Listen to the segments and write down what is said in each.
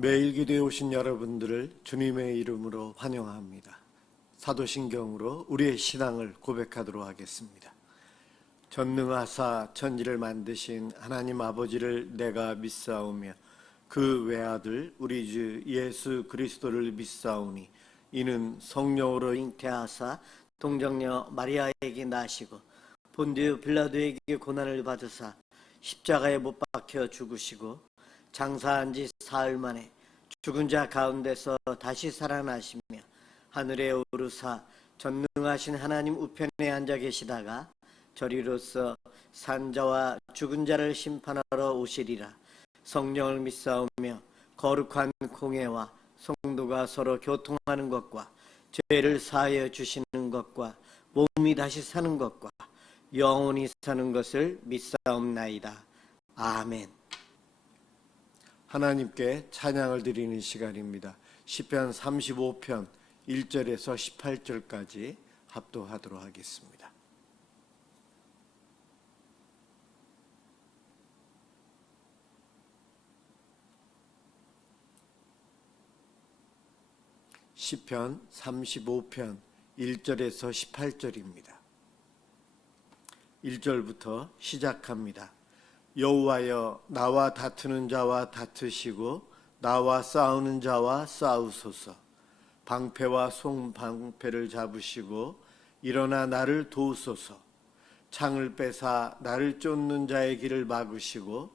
매일 기도에 오신 여러분들을 주님의 이름으로 환영합니다. 사도신경으로 우리의 신앙을 고백하도록 하겠습니다. 전능하사 천지를 만드신 하나님 아버지를 내가 믿사오며 그 외아들 우리 주 예수 그리스도를 믿사오니 이는 성령으로 잉태하사 동정녀 마리아에게 나시고 본디오 빌라도에게 고난을 받으사 십자가에 못 박혀 죽으시고 장사한 지 사흘 만에 죽은 자 가운데서 다시 살아나시며 하늘에 오르사 전능하신 하나님 우편에 앉아 계시다가 저리로서 산자와 죽은 자를 심판하러 오시리라. 성령을 믿사오며 거룩한 공회와 성도가 서로 교통하는 것과 죄를 사하여 주시는 것과 몸이 다시 사는 것과 영원히 사는 것을 믿사옵나이다. 아멘. 하나님께 찬양을 드리는 시간입니다. 시편 35편 1절에서 18절까지 합독하도록 하겠습니다. 시편 35편 1절에서 18절입니다. 1절부터 시작합니다. 여호와여, 나와 다투는 자와 다투시고 나와 싸우는 자와 싸우소서. 방패와 송방패를 잡으시고 일어나 나를 도우소서. 창을 빼사 나를 쫓는 자의 길을 막으시고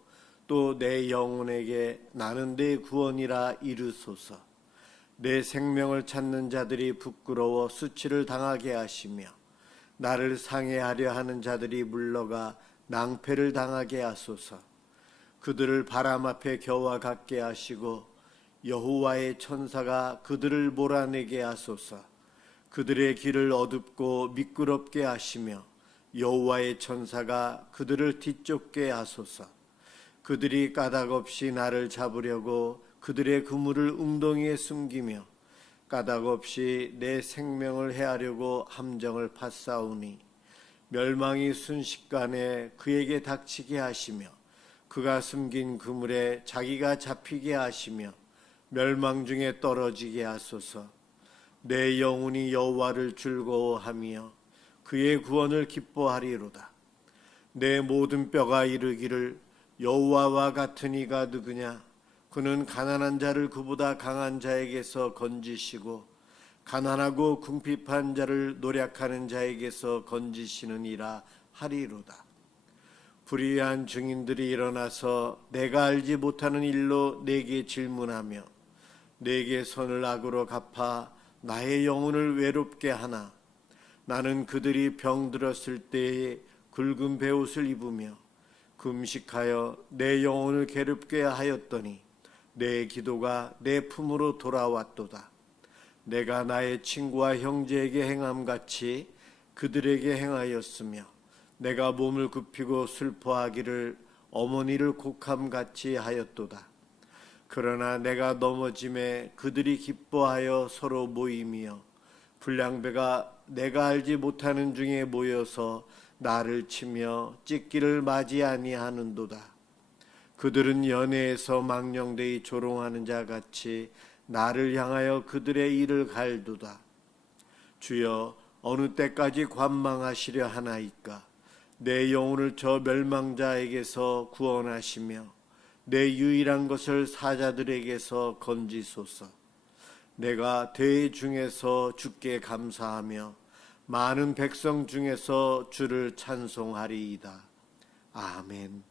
또 내 영혼에게 나는 내 구원이라 이르소서. 내 생명을 찾는 자들이 부끄러워 수치를 당하게 하시며 나를 상해하려 하는 자들이 물러가 낭패를 당하게 하소서. 그들을 바람 앞에 겨와 같게 하시고 여호와의 천사가 그들을 몰아내게 하소서. 그들의 길을 어둡고 미끄럽게 하시며 여호와의 천사가 그들을 뒤쫓게 하소서. 그들이 까닭없이 나를 잡으려고 그들의 그물을 웅덩이에 숨기며 까닭없이 내 생명을 해하려고 함정을 파싸우니 멸망이 순식간에 그에게 닥치게 하시며 그가 숨긴 그물에 자기가 잡히게 하시며 멸망 중에 떨어지게 하소서. 내 영혼이 여호와를 즐거워하며 그의 구원을 기뻐하리로다. 내 모든 뼈가 이르기를 여호와와 같은 이가 누구냐. 그는 가난한 자를 그보다 강한 자에게서 건지시고 가난하고 궁핍한 자를 노략하는 자에게서 건지시느니라 하리로다. 불의한 증인들이 일어나서 내가 알지 못하는 일로 내게 질문하며 내게 선을 악으로 갚아 나의 영혼을 외롭게 하나. 나는 그들이 병들었을 때에 굵은 베옷을 입으며 금식하여 내 영혼을 괴롭게 하였더니 내 기도가 내 품으로 돌아왔도다. 내가 나의 친구와 형제에게 행함같이 그들에게 행하였으며 내가 몸을 굽히고 슬퍼하기를 어머니를 곡함같이 하였도다. 그러나 내가 넘어짐에 그들이 기뻐하여 서로 모이며 불량배가 내가 알지 못하는 중에 모여서 나를 치며 찢기를 맞이 아니하는도다. 그들은 연회에서 망령되이 조롱하는 자같이 나를 향하여 그들의 일을 갈도다. 주여, 어느 때까지 관망하시려 하나이까. 내 영혼을 저 멸망자에게서 구원하시며 내 유일한 것을 사자들에게서 건지소서. 내가 대회 중에서 주께 감사하며 많은 백성 중에서 주를 찬송하리이다. 아멘.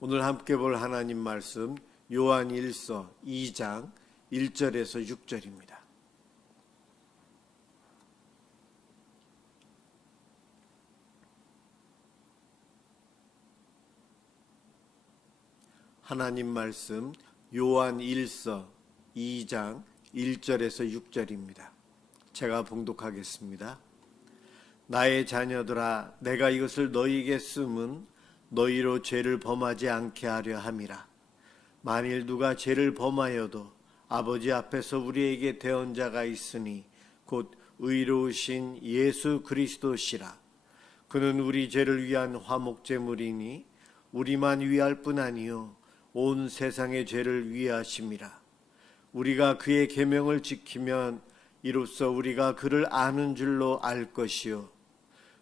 오늘 함께 볼 하나님 말씀 요한 1서 2장 1절에서 6절입니다. 하나님 말씀 요한 1서 2장 1절에서 6절입니다. 제가 봉독하겠습니다. 나의 자녀들아, 내가 이것을 너희에게 쓰면 너희로 죄를 범하지 않게 하려 함이라. 만일 누가 죄를 범하여도 아버지 앞에서 우리에게 대언자가 있으니 곧 의로우신 예수 그리스도시라. 그는 우리 죄를 위한 화목제물이니 우리만 위할 뿐 아니요 온 세상의 죄를 위하심이라. 우리가 그의 계명을 지키면 이로써 우리가 그를 아는 줄로 알 것이요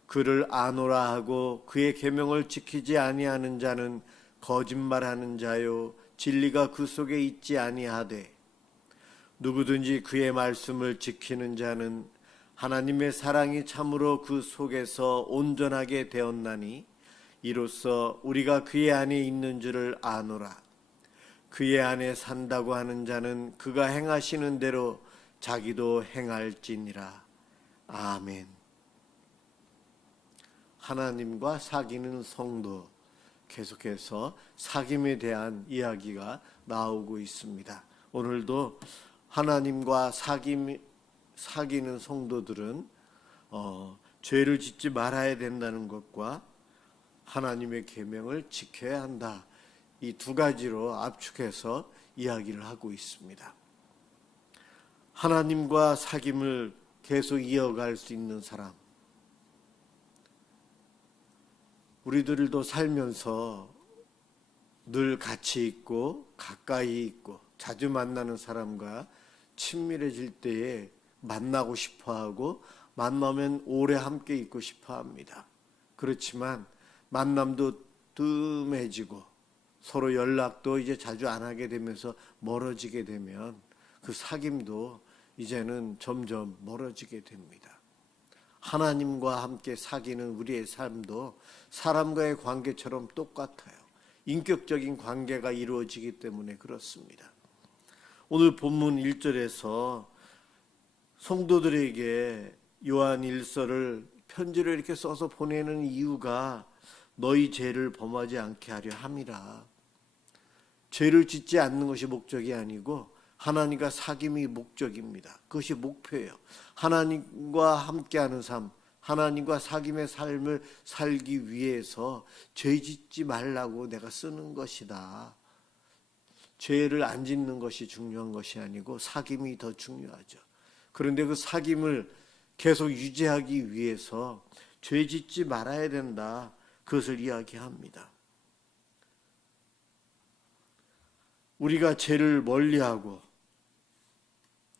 그를 아노라 하고 그의 계명을 지키지 아니하는 자는 거짓말하는 자요 진리가 그 속에 있지 아니하되 누구든지 그의 말씀을 지키는 자는 하나님의 사랑이 참으로 그 속에서 온전하게 되었나니 이로써 우리가 그의 안에 있는 줄을 아노라. 그의 안에 산다고 하는 자는 그가 행하시는 대로 자기도 행할지니라. 아멘. 하나님과 사귀는 성도, 계속해서 사귐에 대한 이야기가 나오고 있습니다. 오늘도 하나님과 사귀는 성도들은 죄를 짓지 말아야 된다는 것과 하나님의 계명을 지켜야 한다. 이 두 가지로 압축해서 이야기를 하고 있습니다. 하나님과 사귐을 계속 이어갈 수 있는 사람, 우리들도 살면서 늘 같이 있고 가까이 있고 자주 만나는 사람과 친밀해질 때에 만나고 싶어하고 만나면 오래 함께 있고 싶어합니다. 그렇지만 만남도 뜸해지고 서로 연락도 이제 자주 안 하게 되면서 멀어지게 되면 그 사귐도 이제는 점점 멀어지게 됩니다. 하나님과 함께 사귀는 우리의 삶도 사람과의 관계처럼 똑같아요. 인격적인 관계가 이루어지기 때문에 그렇습니다. 오늘 본문 1절에서 성도들에게 요한 1서를 편지를 이렇게 써서 보내는 이유가 너희 죄를 범하지 않게 하려 함이라. 죄를 짓지 않는 것이 목적이 아니고 하나님과 사귐이 목적입니다. 그것이 목표예요. 하나님과 함께하는 삶, 하나님과 사귐의 삶을 살기 위해서 죄 짓지 말라고 내가 쓰는 것이다. 죄를 안 짓는 것이 중요한 것이 아니고 사귐이 더 중요하죠. 그런데 그 사귐을 계속 유지하기 위해서 죄 짓지 말아야 된다. 그것을 이야기합니다. 우리가 죄를 멀리하고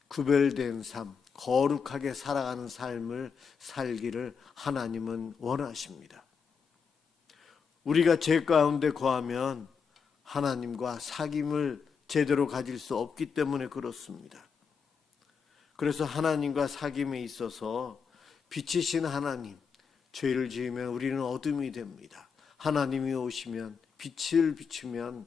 구별된 삶, 거룩하게 살아가는 삶을 살기를 하나님은 원하십니다. 우리가 죄 가운데 거하면 하나님과 사귐을 제대로 가질 수 없기 때문에 그렇습니다. 그래서 하나님과 사귐에 있어서 빛이신 하나님, 죄를 지으면 우리는 어둠이 됩니다. 하나님이 오시면 빛을 비추면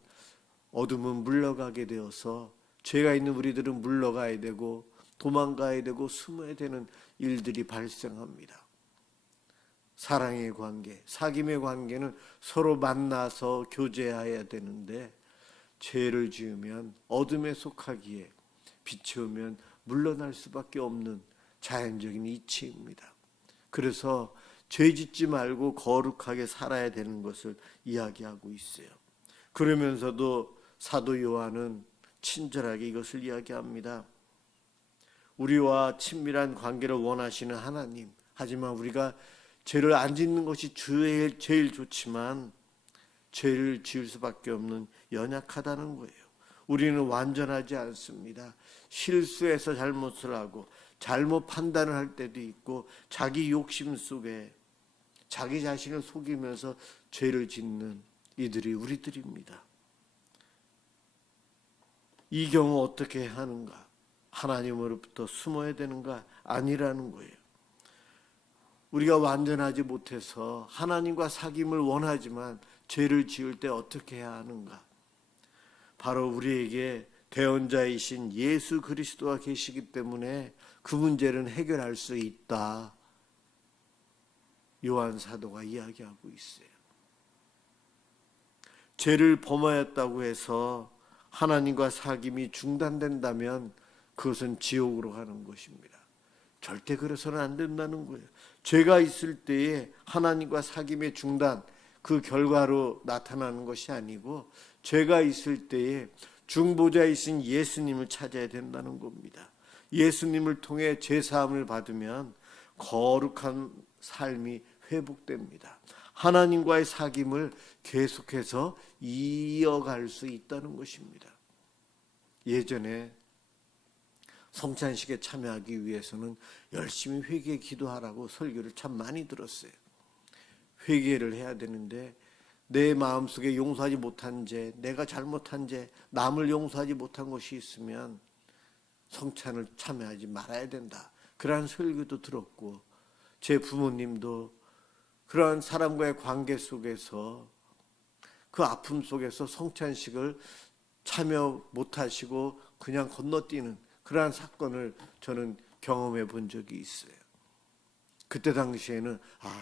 어둠은 물러가게 되어서 죄가 있는 우리들은 물러가야 되고 도망가야 되고 숨어야 되는 일들이 발생합니다. 사랑의 관계, 사귐의 관계는 서로 만나서 교제해야 되는데 죄를 지으면 어둠에 속하기에 빛이 오면 물러날 수밖에 없는 자연적인 이치입니다. 그래서 죄 짓지 말고 거룩하게 살아야 되는 것을 이야기하고 있어요. 그러면서도 사도 요한은 친절하게 이것을 이야기합니다. 우리와 친밀한 관계를 원하시는 하나님, 하지만 우리가 죄를 안 짓는 것이 제일 좋지만 죄를 지을 수밖에 없는 연약하다는 거예요. 우리는 완전하지 않습니다. 실수해서 잘못을 하고 잘못 판단을 할 때도 있고 자기 욕심 속에 자기 자신을 속이면서 죄를 짓는 이들이 우리들입니다. 이 경우 어떻게 하는가? 하나님으로부터 숨어야 되는가? 아니라는 거예요. 우리가 완전하지 못해서 하나님과 사귐을 원하지만 죄를 지을 때 어떻게 해야 하는가? 바로 우리에게 대언자이신 예수 그리스도가 계시기 때문에 그 문제는 해결할 수 있다. 요한 사도가 이야기하고 있어요. 죄를 범하였다고 해서 하나님과 사귐이 중단된다면 그것은 지옥으로 가는 것입니다. 절대 그래서는 안 된다는 거예요. 죄가 있을 때에 하나님과 사귐의 중단, 그 결과로 나타나는 것이 아니고 죄가 있을 때에 중보자이신 예수님을 찾아야 된다는 겁니다. 예수님을 통해 죄사함을 받으면 거룩한 삶이 회복됩니다. 하나님과의 사귐을 계속해서 이어갈 수 있다는 것입니다. 예전에 성찬식에 참여하기 위해서는 열심히 회개 기도하라고 설교를 참 많이 들었어요. 회개를 해야 되는데 내 마음속에 용서하지 못한 죄, 내가 잘못한 죄, 남을 용서하지 못한 것이 있으면 성찬을 참여하지 말아야 된다. 그러한 설교도 들었고, 제 부모님도 그러한 사람과의 관계 속에서 그 아픔 속에서 성찬식을 참여 못하시고 그냥 건너뛰는 그러한 사건을 저는 경험해 본 적이 있어요. 그때 당시에는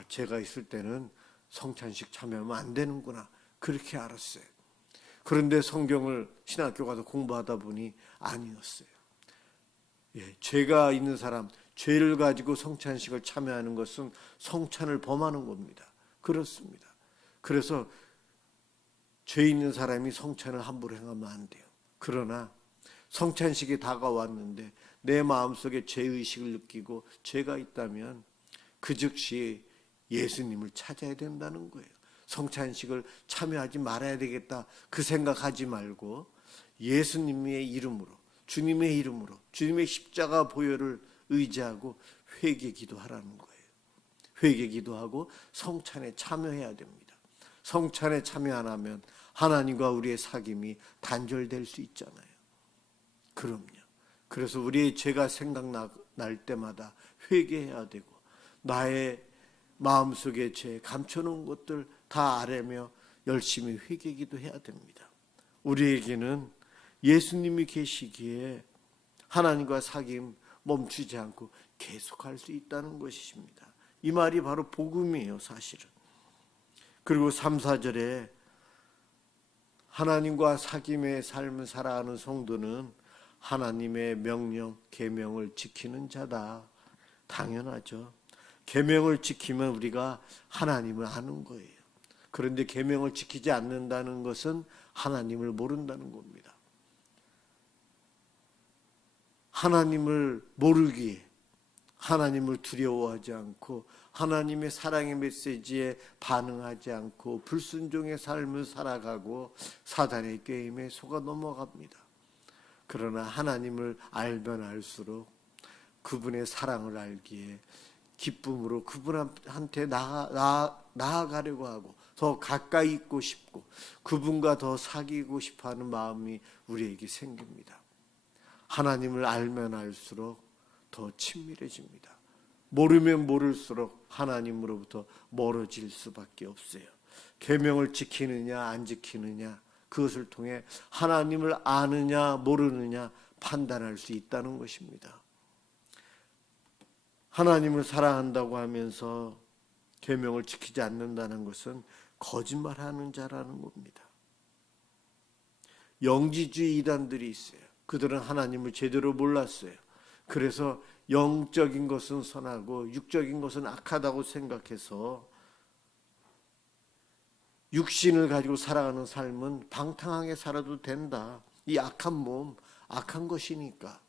제가 있을 때는 성찬식 참여하면 안 되는구나, 그렇게 알았어요. 그런데 성경을 신학교 가서 공부하다 보니 아니었어요. 죄가 있는 사람, 죄를 가지고 성찬식을 참여하는 것은 성찬을 범하는 겁니다. 그렇습니다. 그래서 죄 있는 사람이 성찬을 함부로 행하면 안 돼요. 그러나 성찬식이 다가왔는데 내 마음속에 죄의식을 느끼고 죄가 있다면 그 즉시 예수님을 찾아야 된다는 거예요. 성찬식을 참여하지 말아야 되겠다, 그 생각하지 말고 예수님의 이름으로, 주님의 이름으로, 주님의 십자가 보혈을 의지하고 회개 기도하라는 거예요. 회개 기도하고 성찬에 참여해야 됩니다. 성찬에 참여 안 하면 하나님과 우리의 사귐이 단절될 수 있잖아요. 그럼요. 그래서 우리의 죄가 생각날 때마다 회개해야 되고, 나의 마음속의 죄, 감춰놓은 것들 다 아뢰며 열심히 회개기도 해야 됩니다. 우리에게는 예수님이 계시기에 하나님과 사귐 멈추지 않고 계속할 수 있다는 것이십니다. 이 말이 바로 복음이에요, 사실은. 그리고 3, 4절에 하나님과 사귐의 삶을 살아가는 성도는 하나님의 명령, 계명을 지키는 자다. 당연하죠. 계명을 지키면 우리가 하나님을 아는 거예요. 그런데 계명을 지키지 않는다는 것은 하나님을 모른다는 겁니다. 하나님을 모르기에, 하나님을 두려워하지 않고 하나님의 사랑의 메시지에 반응하지 않고 불순종의 삶을 살아가고 사단의 게임에 속아 넘어갑니다. 그러나 하나님을 알면 알수록 그분의 사랑을 알기에 기쁨으로 그분한테 나아가려고 하고 더 가까이 있고 싶고 그분과 더 사귀고 싶어하는 마음이 우리에게 생깁니다. 하나님을 알면 알수록 더 친밀해집니다. 모르면 모를수록 하나님으로부터 멀어질 수밖에 없어요. 계명을 지키느냐 안 지키느냐, 그것을 통해 하나님을 아느냐 모르느냐 판단할 수 있다는 것입니다. 하나님을 사랑한다고 하면서 계명을 지키지 않는다는 것은 거짓말하는 자라는 겁니다. 영지주의 이단들이 있어요. 그들은 하나님을 제대로 몰랐어요. 그래서 영적인 것은 선하고 육적인 것은 악하다고 생각해서 육신을 가지고 살아가는 삶은 방탕하게 살아도 된다. 이 악한 몸, 악한 것이니까.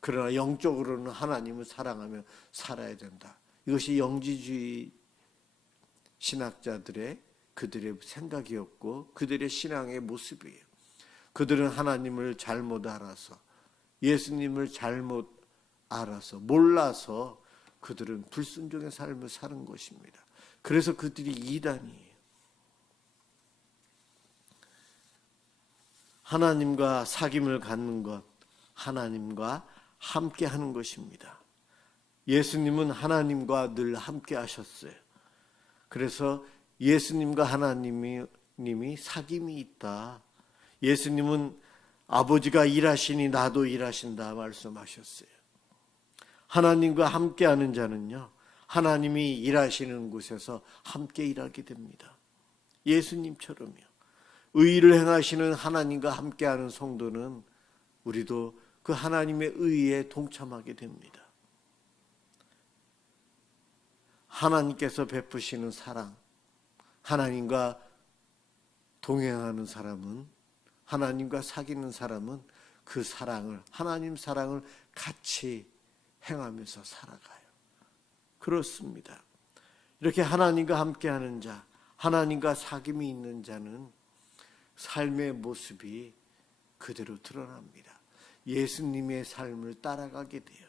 그러나 영적으로는 하나님을 사랑하며 살아야 된다. 이것이 영지주의 신학자들의 그들의 생각이었고 그들의 신앙의 모습이에요. 그들은 하나님을 잘못 알아서, 예수님을 잘못 알아서, 몰라서 그들은 불순종의 삶을 사는 것입니다. 그래서 그들이 이단이에요. 하나님과 사귐을 갖는 것, 하나님과 함께 하는 것입니다. 예수님은 하나님과 늘 함께 하셨어요. 그래서 예수님과 하나님이 사귐이 있다. 예수님은 아버지가 일하시니 나도 일하신다 말씀하셨어요. 하나님과 함께하는 자는요, 하나님이 일하시는 곳에서 함께 일하게 됩니다. 예수님처럼요. 의를 행하시는 하나님과 함께하는 성도는 우리도 그 하나님의 의에 동참하게 됩니다. 하나님께서 베푸시는 사랑, 하나님과 동행하는 사람은, 하나님과 사귀는 사람은 그 사랑을, 하나님 사랑을 같이 행하면서 살아가요. 그렇습니다. 이렇게 하나님과 함께하는 자, 하나님과 사귐이 있는 자는 삶의 모습이 그대로 드러납니다. 예수님의 삶을 따라가게 돼요.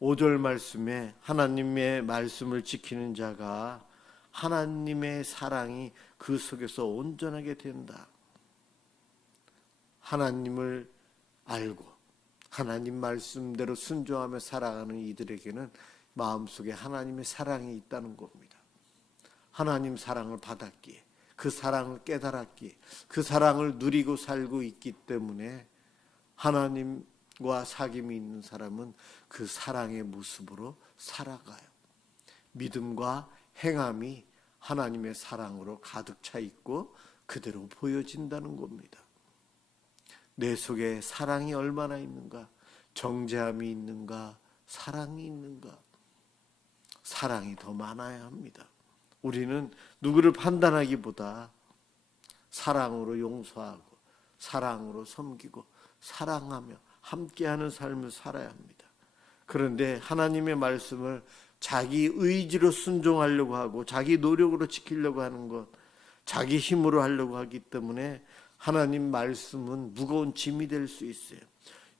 5절 말씀에 하나님의 말씀을 지키는 자가 하나님의 사랑이 그 속에서 온전하게 된다. 하나님을 알고 하나님 말씀대로 순종하며 살아가는 이들에게는 마음속에 하나님의 사랑이 있다는 겁니다. 하나님 사랑을 받았기에, 그 사랑을 깨달았기에, 그 사랑을 누리고 살고 있기 때문에 하나님과 사귐이 있는 사람은 그 사랑의 모습으로 살아가요. 믿음과 행함이 하나님의 사랑으로 가득 차 있고 그대로 보여진다는 겁니다. 내 속에 사랑이 얼마나 있는가? 정죄함이 있는가? 사랑이 있는가? 사랑이 더 많아야 합니다. 우리는 누구를 판단하기보다 사랑으로 용서하고 사랑으로 섬기고 사랑하며 함께하는 삶을 살아야 합니다. 그런데 하나님의 말씀을 자기 의지로 순종하려고 하고 자기 노력으로 지키려고 하는 것, 자기 힘으로 하려고 하기 때문에 하나님 말씀은 무거운 짐이 될 수 있어요.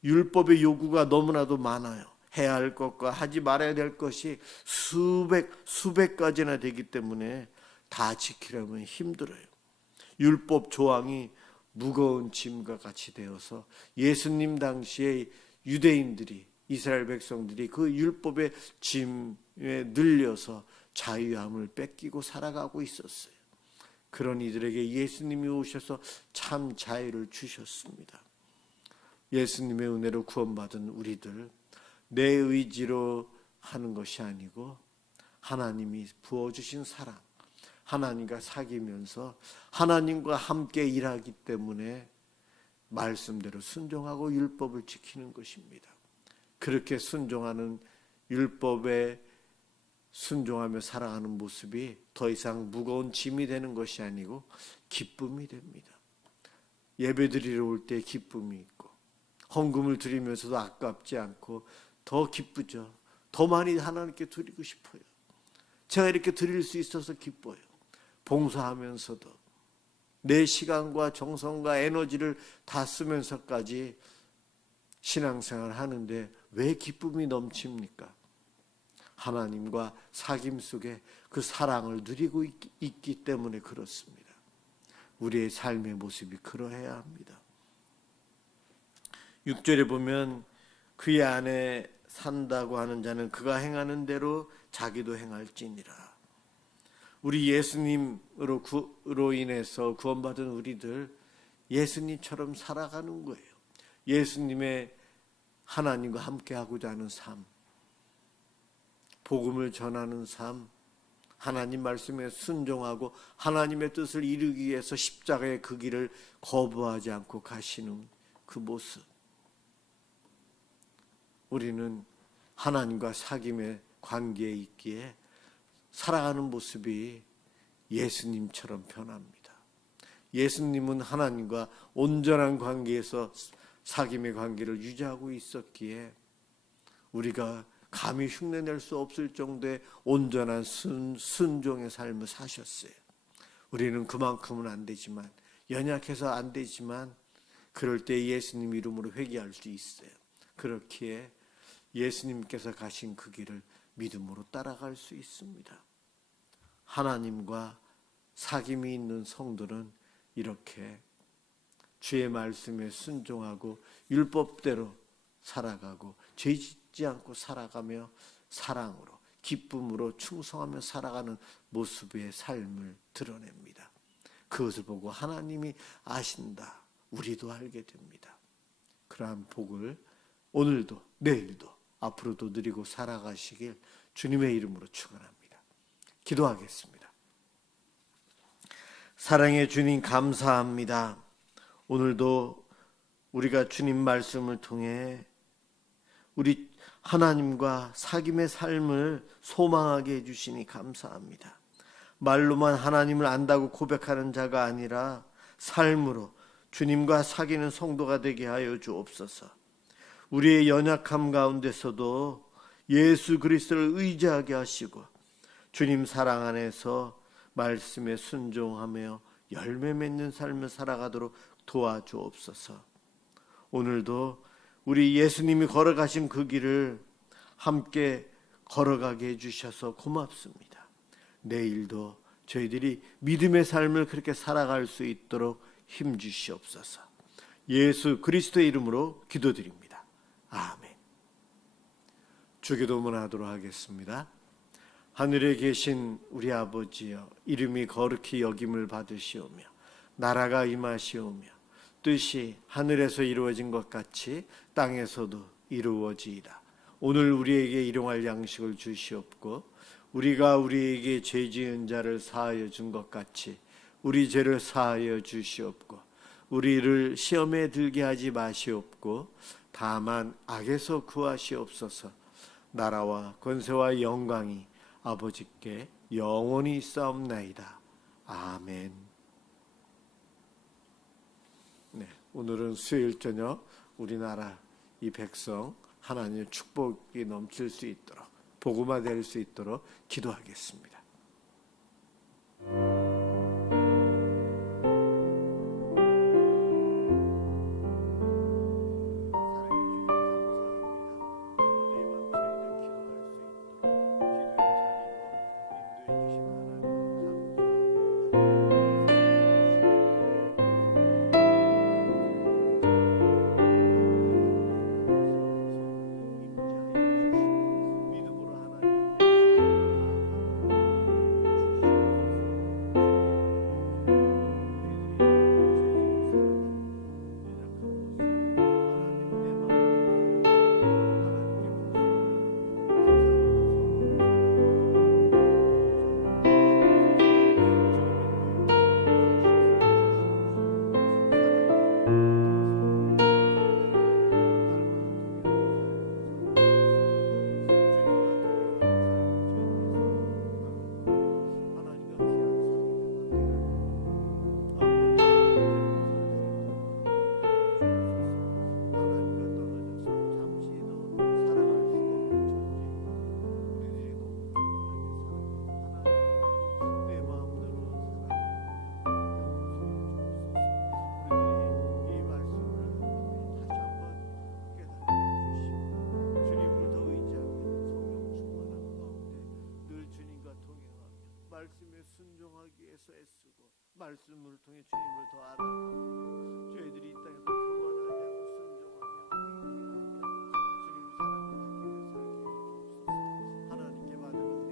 율법의 요구가 너무나도 많아요. 해야 할 것과 하지 말아야 될 것이 수백 가지나 되기 때문에 다 지키려면 힘들어요. 율법 조항이 무거운 짐과 같이 되어서 예수님 당시에 유대인들이, 이스라엘 백성들이 그 율법의 짐에 늘려서 자유함을 뺏기고 살아가고 있었어요. 그런 이들에게 예수님이 오셔서 참 자유를 주셨습니다. 예수님의 은혜로 구원받은 우리들, 내 의지로 하는 것이 아니고 하나님이 부어주신 사랑, 하나님과 사귀면서 하나님과 함께 일하기 때문에 말씀대로 순종하고 율법을 지키는 것입니다. 그렇게 순종하는 율법에 순종하며 살아가는 모습이 더 이상 무거운 짐이 되는 것이 아니고 기쁨이 됩니다. 예배 드리러 올 때 기쁨이 있고 헌금을 드리면서도 아깝지 않고 더 기쁘죠. 더 많이 하나님께 드리고 싶어요. 제가 이렇게 드릴 수 있어서 기뻐요. 봉사하면서도 내 시간과 정성과 에너지를 다 쓰면서까지 신앙생활을 하는데 왜 기쁨이 넘칩니까? 하나님과 사귐 속에 그 사랑을 누리고 있기 때문에 그렇습니다. 우리의 삶의 모습이 그러해야 합니다. 6절에 보면 그의 안에 산다고 하는 자는 그가 행하는 대로 자기도 행할지니라. 우리 예수님으로 인해서 구원받은 우리들, 예수님처럼 살아가는 거예요. 예수님의 하나님과 함께하고자 하는 삶, 복음을 전하는 삶, 하나님 말씀에 순종하고 하나님의 뜻을 이루기 위해서 십자가의 그 길을 거부하지 않고 가시는 그 모습. 우리는 하나님과 사귐의 관계에 있기에 살아가는 모습이 예수님처럼 변합니다. 예수님은 하나님과 온전한 관계에서 사귐의 관계를 유지하고 있었기에 우리가 감히 흉내낼 수 없을 정도의 온전한 순종의 삶을 사셨어요. 우리는 그만큼은 안 되지만, 연약해서 안 되지만 그럴 때 예수님 이름으로 회개할 수 있어요. 그렇기에 예수님께서 가신 그 길을 믿음으로 따라갈 수 있습니다. 하나님과 사귐이 있는 성도는 이렇게 주의 말씀에 순종하고 율법대로 살아가고 죄 짓지 않고 살아가며 사랑으로 기쁨으로 충성하며 살아가는 모습의 삶을 드러냅니다. 그것을 보고 하나님이 아신다, 우리도 알게 됩니다. 그러한 복을 오늘도 내일도 앞으로도 누리고 살아가시길 주님의 이름으로 축원합니다. 기도하겠습니다. 사랑의 주님, 감사합니다. 오늘도 우리가 주님 말씀을 통해 우리 하나님과 사귐의 삶을 소망하게 해주시니 감사합니다. 말로만 하나님을 안다고 고백하는 자가 아니라 삶으로 주님과 사귀는 성도가 되게 하여 주옵소서. 우리의 연약함 가운데서도 예수 그리스도를 의지하게 하시고 주님 사랑 안에서 말씀에 순종하며 열매 맺는 삶을 살아가도록 도와주옵소서. 오늘도 우리 예수님이 걸어가신 그 길을 함께 걸어가게 해주셔서 고맙습니다. 내일도 저희들이 믿음의 삶을 그렇게 살아갈 수 있도록 힘주시옵소서. 예수 그리스도의 이름으로 기도드립니다. 아멘. 주기도문 하도록 하겠습니다. 하늘에 계신 우리 아버지여, 이름이 거룩히 여김을 받으시오며 나라가 임하시오며 뜻이 하늘에서 이루어진 것 같이 땅에서도 이루어지이다. 오늘 우리에게 일용할 양식을 주시옵고 우리가 우리에게 죄 지은 자를 사하여 준 것 같이 우리 죄를 사하여 주시옵고 우리를 시험에 들게 하지 마시옵고 다만 악에서 구하시옵소서. 나라와 권세와 영광이 아버지께 영원히 있사옵나이다. 아멘. 네, 오늘은 수요일 저녁 우리나라 이 백성 하나님의 축복이 넘칠 수 있도록 복음화 될 수 있도록 기도하겠습니다. 말씀에 순종하기 위해서 애쓰고 말씀을 통해 주님을 더 알아가고 저희들이 이 땅에서 교만하지 않고 순종하며 주님 사랑을 느끼며 살게 해주옵소서. 하나님께 받은 은혜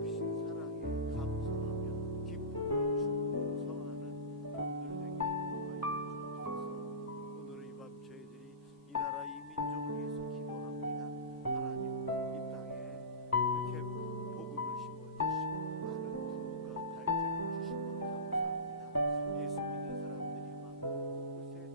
크신 사랑에 감사하며 기쁨으로 충분히 성하는 분들 되게 인도하여 주옵소서. 오늘 이 밤 저희들이 이 나라 이 민족을 위해서 기도합니다. 하나님 이 땅에 이렇게 복음을 심어주시고 많은 부흥과 발전을 주신 것 감사합니다. 예수 믿는 사람들이 막 곳곳에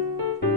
주옵소서.